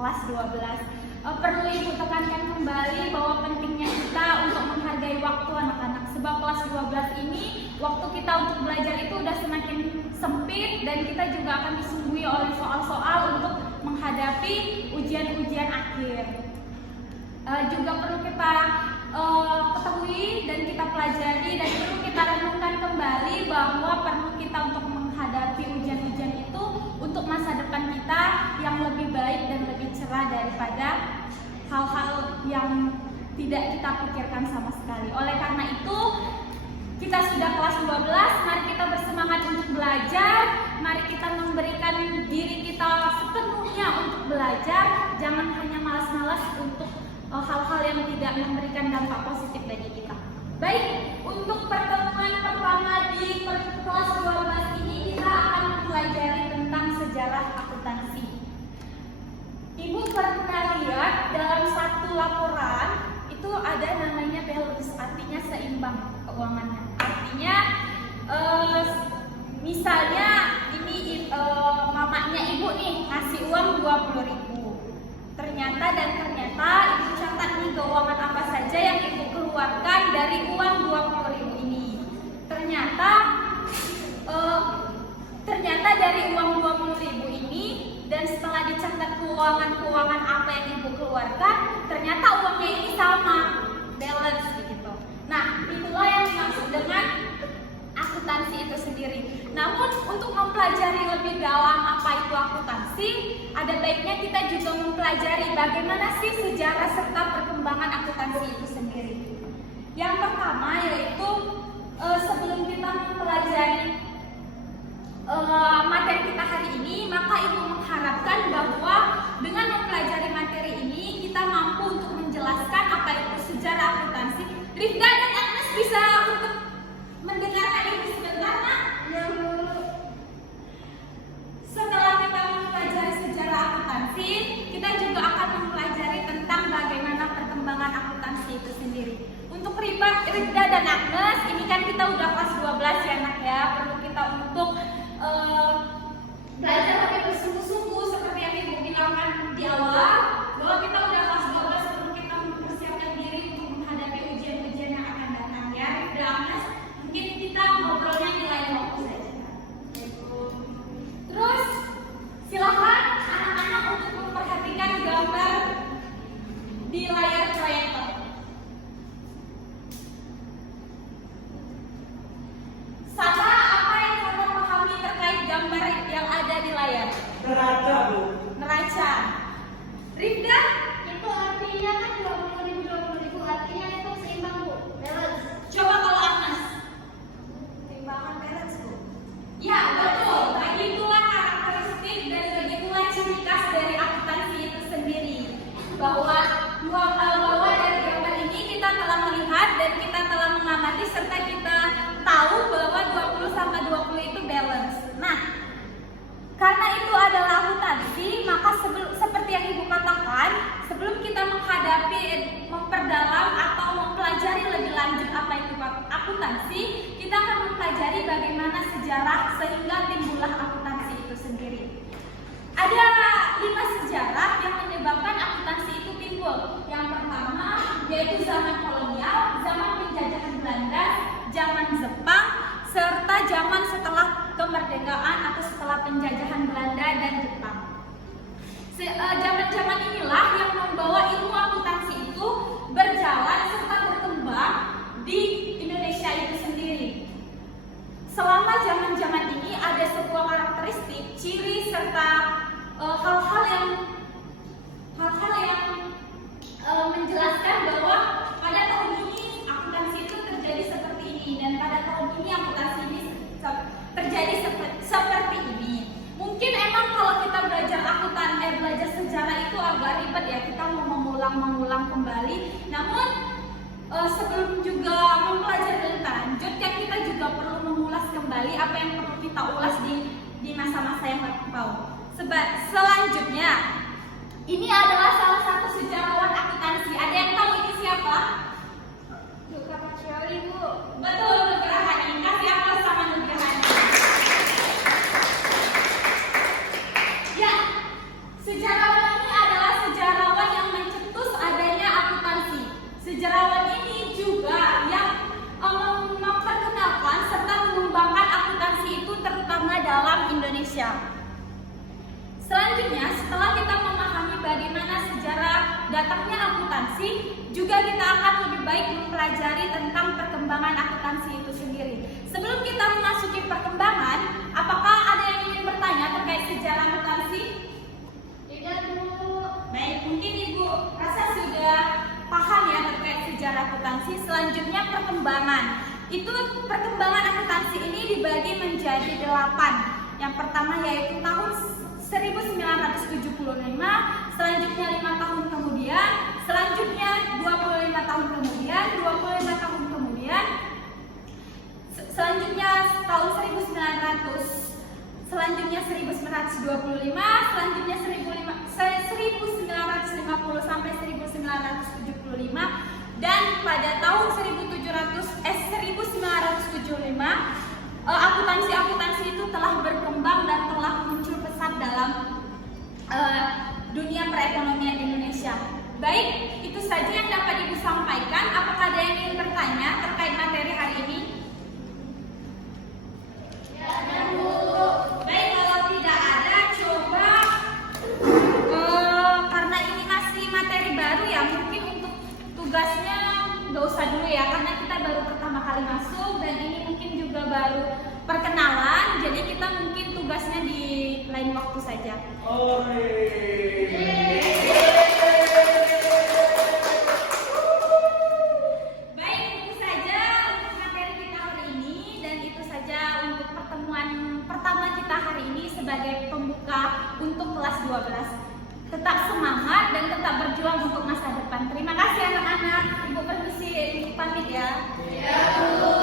kelas 12. Perlu Ibu tekankan kembali bahwa pentingnya kita untuk menghargai waktu anak-anak. Sebab kelas 12 ini waktu kita untuk belajar itu udah semakin sempit dan kita juga akan disuguhi oleh soal-soal untuk menghadapi ujian-ujian akhir. Juga perlu kita ketahui dan kita pelajari dan perlu kita renungkan kembali bahwa perlu kita untuk menghadapi ujian-ujian itu untuk masa depan kita yang lebih baik dan lebih cerah daripada hal-hal yang tidak kita pikirkan sama sekali. Oleh karena itu, kita sudah kelas 12, mari kita bersemangat untuk belajar, mari kita memberikan diri kita sepenuhnya untuk belajar, jangan hanya malas-malas untuk hal-hal yang tidak memberikan dampak positif bagi kita. Baik, untuk pertemuan pertama di kelas 12 ini kita akan mempelajari tentang sejarah akuntansi. Ibu pernah lihat dalam satu laporan itu ada namanya balance, artinya seimbang keuangannya. Artinya misalnya ini mamanya ibu nih ngasih uang 20.000. Ternyata ibu catat nih keuangan apa saja yang ibu keluarkan dari uang 20.000 ini. Ternyata dari uang 20.000 ini dan setelah dicatat keuangan apa yang ibu keluarkan, ternyata uangnya ini sama, balance begitu. Nah, itulah yang dimaksud dengan akuntansi itu sendiri. Namun untuk mempelajari lebih dalam apa itu akuntansi, ada baiknya kita juga mempelajari bagaimana sih sejarah serta perkembangan akuntansi itu sendiri. Yang pertama yaitu sebelum kita mempelajari materi kita hari ini, maka ibu mengharapkan bahwa dengan mempelajari materi ini kita mampu untuk menjelaskan apa itu sejarah akuntansi. Rifda dan Agnes bisa untuk mendengarkan ibu sebentar, Nak? Setelah kita mempelajari sejarah akuntansi, kita juga akan mempelajari tentang bagaimana perkembangan akuntansi itu sendiri. Untuk Rifda dan Agnes, ini kan kita udah kelas 12 ya, Nak ya. Perlu kita untuk belajar lebih bersungguh-sungguh seperti yang ibu bilangkan di awal, bahwa kita udah kelas 12, perlu kita mempersiapkan diri untuk menghadapi ujian-ujian yang akan datang ya. Rifda, Agnes, mungkin kita ngobrolnya di lain waktu saja. Terus silakan anak-anak untuk memperhatikan gambar di layar proyektor. Sama apa yang kamu pahami terkait gambar yang ada di layar? Neraca, Bu. Neraca. Rifda? Itu artinya kan 20.000 artinya itu seimbang, Bu. Balance. Coba kalau Agnes. Timbangan balance, Bu. Ya, betul. Begitulah karakteristik dan begitulah ciri khas dari akuntansi itu sendiri. Bahwa dari gambar ini kita telah melihat dan kita telah mengamati serta kita tahu bahwa 20/20 itu balance. Nah, karena itu adalah akuntansi, maka seperti yang ibu katakan, sebelum kita menghadapi, memperdalam atau mempelajari lebih lanjut apa itu akuntansi, kita akan mempelajari bagaimana sejarah sehingga timbullah akuntansi itu sendiri. Ada 5 sejarah yang menyebabkan akuntansi itu timbul. Yang pertama yaitu zaman kolonial, zaman penjajahan Belanda, zaman Jepang, serta zaman setelah kemerdekaan atau setelah penjajahan Belanda dan Jepang. Zaman-zaman inilah yang membawa ilmu akuntansi itu berjalan serta berkembang di Indonesia itu sendiri. Selama zaman-zaman ini ada sebuah karakteristik, ciri serta hal-hal yang menjelaskan bahwa pada tahun ini akuntansi itu terjadi seperti ini dan pada tahun ini akuntansi ini terjadi seperti ini. Mungkin emang kalau kita belajar belajar sejarah itu agak ribet ya, kita mau mengulang kembali. Namun sebelum juga mempelajari lebih lanjut, kan kita juga perlu mengulas kembali apa yang perlu kita ulas di masa-masa yang lampau. Selanjutnya, ini adalah salah satu sejarawan akuntansi. Ada yang tahu ini siapa? Nugraha, Bu. Betul, Nugraha. Kasih aplaus sama Nugraha. Ya, sejarawan ini adalah Indonesia. Selanjutnya, setelah kita memahami bagaimana sejarah datangnya akuntansi, juga kita akan lebih baik mempelajari tentang perkembangan akuntansi itu sendiri. Sebelum kita memasuki perkembangan, apakah ada yang ingin bertanya terkait sejarah akuntansi? Tidak, Bu. Baik, mungkin Ibu rasa sudah paham ya terkait sejarah akuntansi. Selanjutnya perkembangan. Itu perkembangan akuntansi ini dibagi menjadi 8. Yang pertama yaitu tahun 1975, selanjutnya 5 tahun kemudian, selanjutnya 25 tahun kemudian, 25 tahun kemudian, selanjutnya tahun 1900, selanjutnya 1925, selanjutnya 1950 sampai 1975, dan pada tahun 1975 akuntansi itu telah berkembang dan telah muncul pesat dalam dunia perekonomian Indonesia. Baik, itu saja yang dapat Ibu sampaikan. Apakah ada yang ingin bertanya terkait materi hari ini? Ya, Bu. Baik, kalau tidak ada, coba karena ini masih materi baru ya, mungkin untuk tugasnya nggak usah dulu ya, karena kita baru pertama kali masuk dan ini mungkin juga baru perkenalan, jadi kita mungkin tugasnya di lain waktu saja. Baik, itu saja untuk materi kita hari ini, dan itu saja untuk pertemuan pertama kita hari ini sebagai pembuka untuk kelas 12. Tetap semangat dan tetap berjuang untuk masa depan. Terima kasih anak-anak. Ibu permisi, Ibu pamit ya. Ya, Bu.